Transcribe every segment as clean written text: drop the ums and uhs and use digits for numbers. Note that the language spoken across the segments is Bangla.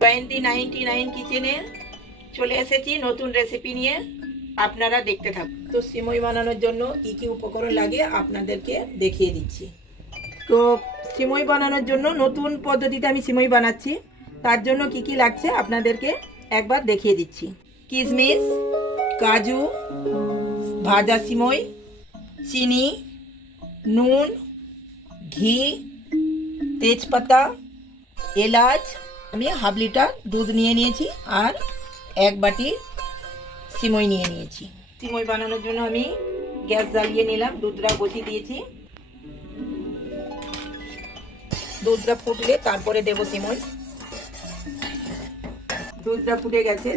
2099 কিচেনে চলে এসেছি নতুন রেসিপি নিয়ে। আপনারা দেখতে থাকুন। তো সিমই বানানোর জন্য কি কি উপকরণ লাগে আপনাদেরকে দেখিয়ে দিচ্ছি। তো সিমই বানানোর জন্য নতুন পদ্ধতিতে আমি সিমই বানাচ্ছি। তার জন্য কি কি লাগছে আপনাদেরকে একবার দেখিয়ে দিচ্ছি। কিশমিশ, কাজু, ভাজা সিমই, চিনি, নুন, ঘি, তেজপাতা, এলাচ। আমি হাফ লিটার দুধ নিয়ে নিয়েছি আর এক বাটি সিমই নিয়ে নিয়েছি। সিমই বানানোর জন্য আমি গ্যাস জ্বালিয়ে নিলাম, দুধটা বসিয়ে দিয়েছি। দুধটা ফুটলে তারপরে দেবো সিমই। দুধটা ফুটে গেছে,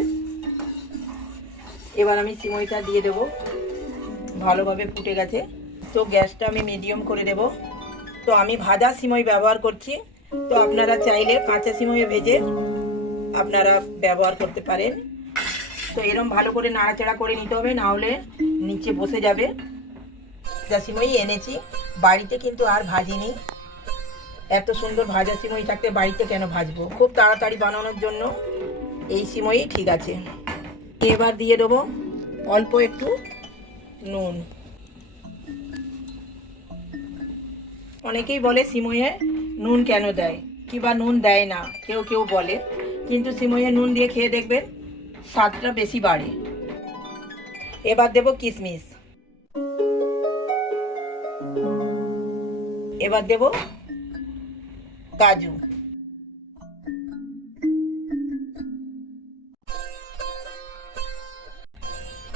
এবার আমি সিমইটা দিয়ে দেবো। ভালোভাবে ফুটে গেছে, তো গ্যাসটা আমি মিডিয়াম করে দেব। তো আমি ভাজা সিমই ব্যবহার করছি, তো আপনারা চাইলে কাঁচা সিমই ভেজে আপনারা ব্যবহার করতে পারেন। তো এরকম ভালো করে নাড়াচাড়া করে নিতে হবে, না হলে নিচে বসে যাবে। ভাজা সিমই এনেছি, বাড়িতে কিন্তু আর ভাজিনি। এত সুন্দর ভাজা সিমই থাকতে বাড়িতে কেন ভাজবো? খুব তাড়াতাড়ি বানানোর জন্য এই সিমই ঠিক আছে। এবার দিয়ে দেবো অল্প একটু নুন। অনেকেই বলে সিমইয়ে নুন কেন দেয়, কিংবা নুন দেয় না, কেউ কেউ বলে। কিন্তু সিমইয়ে নুন দিয়ে খেয়ে দেখবেন, স্বাদটা বেশি বাড়ে। এবার দেব কিশমিশ, এবার দেব কাজু,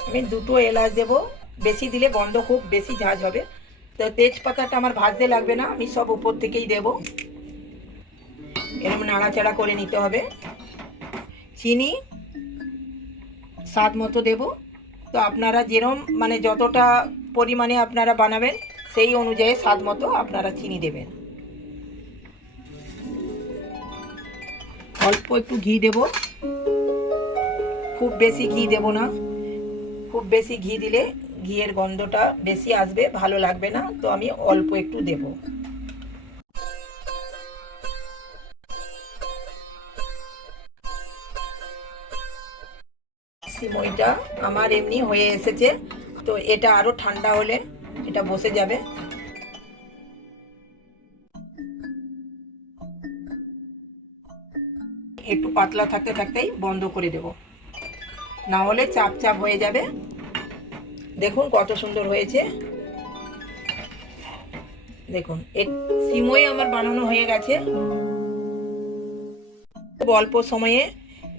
আমি দুটো এলাচ দেব। বেশি দিলে গন্ধ খুব বেশি ঝাঁঝ হবে। তো তেজপাতাটা আমার ভাজতে লাগবে না, আমি সব উপর থেকেই দেব। এরকম নাড়াচাড়া করে নিতে হবে। চিনি স্বাদ মতো দেব। তো আপনারা যেরকম মানে যতটা পরিমাণে আপনারা বানাবেন সেই অনুযায়ী স্বাদ মতো আপনারা চিনি দেবেন। অল্প একটু ঘি দেব, খুব বেশি ঘি দেব না। খুব বেশি ঘি দিলে ঘিয়ের গন্ধটা বেশি আসবে, ভালো লাগবে না। তো আমি অল্প একটু দেব। সিমইটা আমার এমনি হয়ে এসেছে, তো এটা আরো ঠান্ডা হলে এটা বসে যাবে। একটু পাতলা থাকতে থাকতেই বন্ধ করে দেব, না হলে চাপ চাপ হয়ে যাবে। দেখুন কত সুন্দর হয়েছে। দেখুন সিমই আমার বানানো হয়ে গেছে খুব অল্প সময়ে।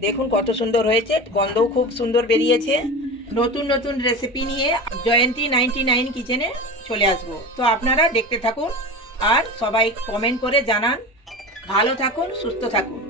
দেখুন কত সুন্দর হয়েছে, গন্ধও খুব সুন্দর বেরিয়েছে। নতুন নতুন রেসিপি নিয়ে জয়ন্তী 99 কিচেনে চলে আসবো। তো আপনারা দেখতে থাকুন আর সবাই কমেন্ট করে জানান। ভালো থাকুন, সুস্থ থাকুন।